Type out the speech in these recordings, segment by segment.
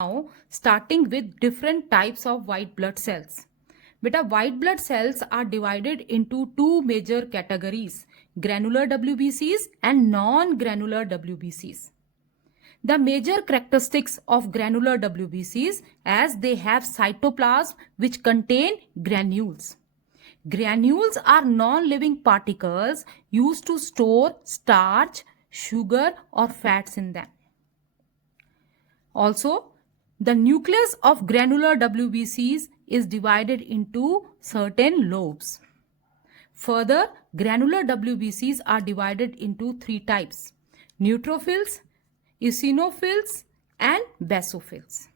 Now, starting with different types of white blood cells. Beta, white blood cells are divided into two major categories, granular WBCs and non-granular WBCs. The major characteristics of granular WBCs as they have cytoplasm which contain granules. Granules are non-living particles used to store starch, sugar or fats in them. Also, the nucleus of granular WBCs is divided into certain lobes. Further, granular WBCs are divided into three types: neutrophils, eosinophils and basophils.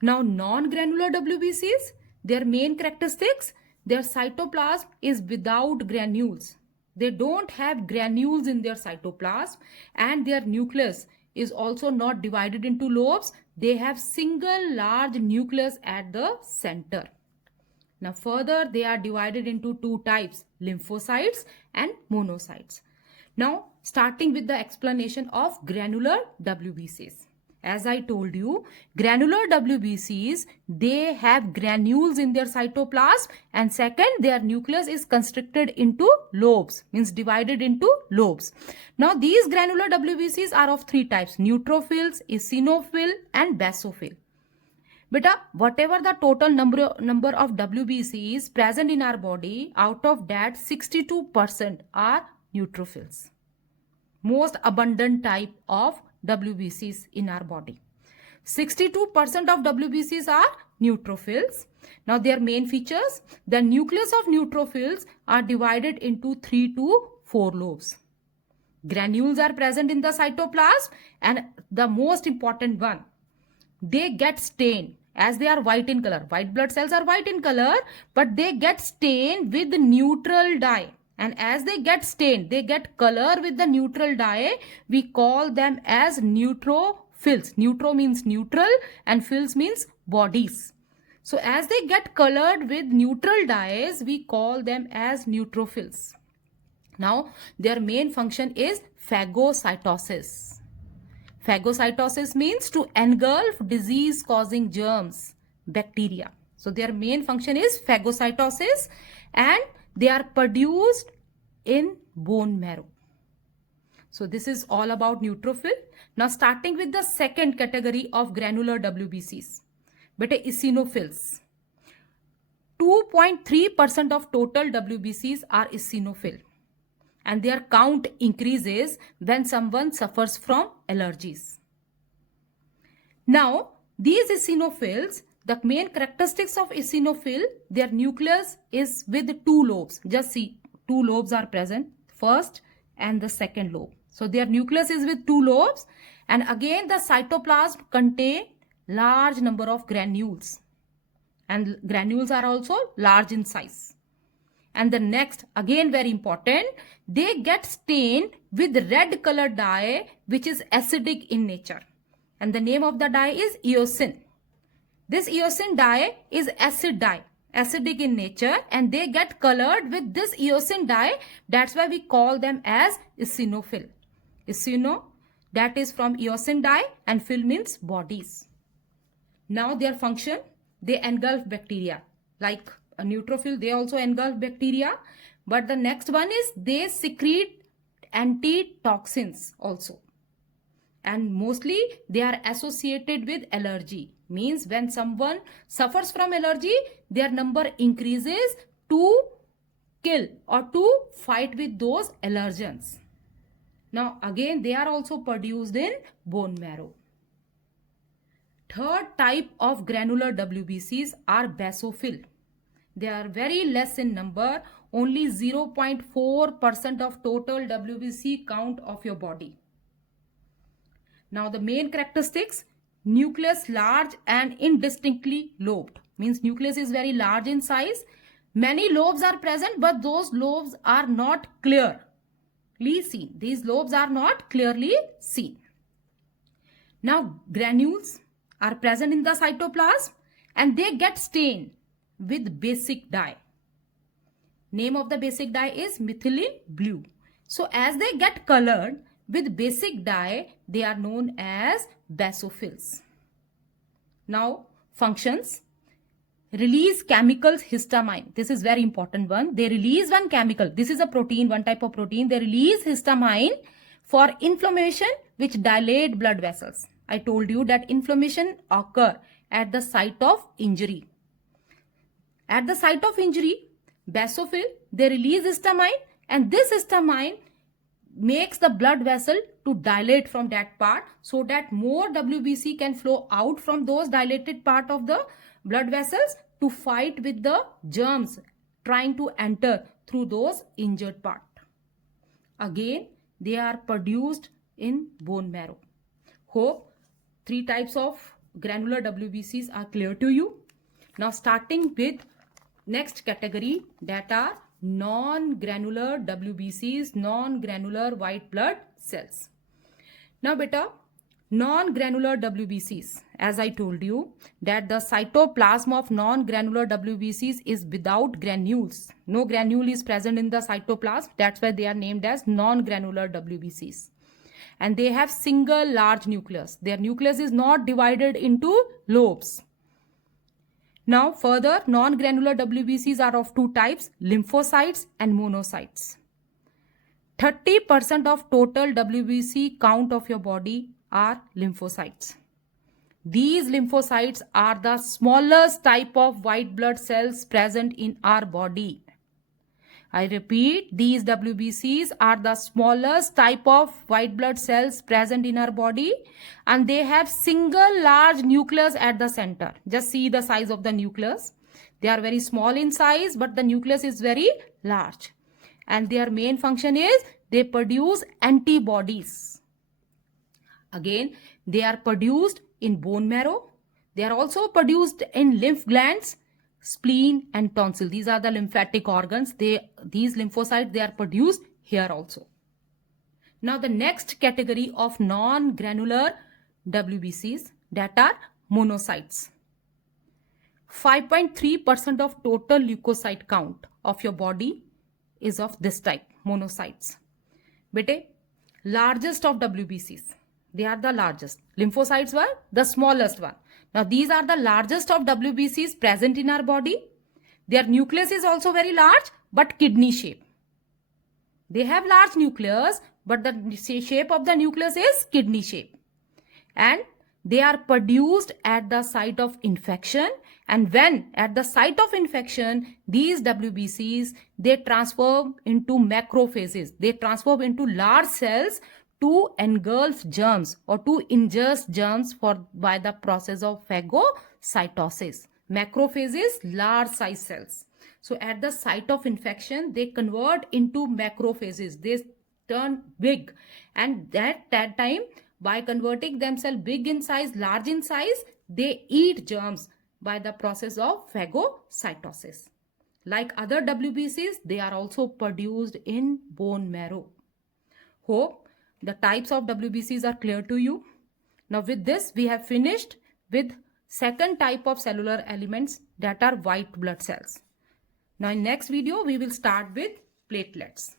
Now, non-granular WBCs, their main characteristics, their cytoplasm is without granules. They don't have granules in their cytoplasm, and their nucleus is also not divided into lobes. They have single large nucleus at the center. Now further, they are divided into two types, lymphocytes and monocytes. Now starting with the explanation of granular WBCs. As I told you, granular WBCs, they have granules in their cytoplasm, and second, their nucleus is constricted into lobes, means divided into lobes. Now these granular WBCs are of three types: neutrophils, eosinophil and basophil. Beta, whatever the total number of WBCs present in our body, out of that 62% are neutrophils. Most abundant type of WBCs in our body. 62% of WBCs are neutrophils. Now their main features, the nucleus of neutrophils are divided into 3 to 4 lobes. Granules are present in the cytoplasm, and the most important one, they get stained as they are white in color. White blood cells are white in color, but they get stained with neutral dye. And as they get stained, they get color with the neutral dye. We call them as neutrophils. Neutro means neutral and phils means bodies. So as they get colored with neutral dyes, we call them as neutrophils. Now their main function is phagocytosis. Phagocytosis means to engulf disease causing germs, bacteria. So their main function is phagocytosis, and they are produced in bone marrow. So this is all about neutrophil. Now starting with the second category of granular WBCs, but eosinophils. 2.3% of total WBCs are eosinophil, and their count increases when someone suffers from allergies. Now these eosinophils, the main characteristics of eosinophil, their nucleus is with two lobes. Just see, two lobes are present, first and the second lobe. So their nucleus is with two lobes, and again the cytoplasm contain large number of granules, and granules are also large in size. And the next, again very important, they get stained with red color dye which is acidic in nature, and the name of the dye is eosin. This eosin dye is acid dye, acidic in nature, and they get colored with this eosin dye. That's why we call them as eosinophil. Eosino, that is from eosin dye, and phil means bodies. Now their function, they engulf bacteria. Like a neutrophil, they also engulf bacteria. But the next one is they secrete antitoxins also. And mostly they are associated with allergy. Means when someone suffers from allergy, their number increases to kill or to fight with those allergens. Now again, they are also produced in bone marrow. Third type of granular WBCs are basophil. They are very less in number, only 0.4% of total WBC count of your body. Now the main characteristics, nucleus large and indistinctly lobed. Means nucleus is very large in size. Many lobes are present, but those lobes are not clearly seen. These lobes are not clearly seen. Now granules are present in the cytoplasm, and they get stained with basic dye. Name of the basic dye is methylene blue. So as they get colored with basic dye, they are known as basophils. Now, functions. Release chemicals histamine. This is very important one. They release one chemical. This is a protein, one type of protein. They release histamine for inflammation which dilate blood vessels. I told you that inflammation occur at the site of injury. At the site of injury, basophil, they release histamine, and this histamine makes the blood vessel to dilate from that part so that more WBC can flow out from those dilated part of the blood vessels to fight with the germs trying to enter through those injured part. Again, they are produced in bone marrow. Hope 3 types of granular WBCs are clear to you. Now starting with next category, that are non-granular WBCs, non-granular white blood cells. Now beta, non-granular WBCs, as I told you that the cytoplasm of non-granular WBCs is without granules. No granule is present in the cytoplasm. That's why they are named as non-granular WBCs. And they have single large nucleus. Their nucleus is not divided into lobes. Now further, non-granular WBCs are of 2 types, lymphocytes and monocytes. 30% of total WBC count of your body are lymphocytes. These lymphocytes are the smallest type of white blood cells present in our body. I repeat, these WBCs are the smallest type of white blood cells present in our body, and they have single large nucleus at the center. Just see the size of the nucleus. They are very small in size, but the nucleus is very large. And their main function is they produce antibodies. Again, they are produced in bone marrow. They are also produced in lymph glands, spleen and tonsil. These are the lymphatic organs. These lymphocytes, they are produced here also. Now the next category of non-granular WBCs, that are monocytes. 5.3% of total leukocyte count of your body is of this type, monocytes. Bete, largest of WBCs. They are the largest. Lymphocytes were the smallest one. Now these are the largest of WBCs present in our body. Their nucleus is also very large, but kidney shape. They have large nucleus, but the shape of the nucleus is kidney shape. And they are produced at the site of infection. And when at the site of infection, these WBCs, they transform into macrophages. They transform into large cells to engulf germs or to ingest germs by the process of phagocytosis. Macrophages, large size cells. So at the site of infection, they convert into macrophages. They turn big, and at that time, by converting themselves big in size, large in size, they eat germs by the process of phagocytosis. Like other WBCs, they are also produced in bone marrow. Hope the types of WBCs are clear to you. Now with this, we have finished with second type of cellular elements, that are white blood cells. Now in next video, we will start with platelets.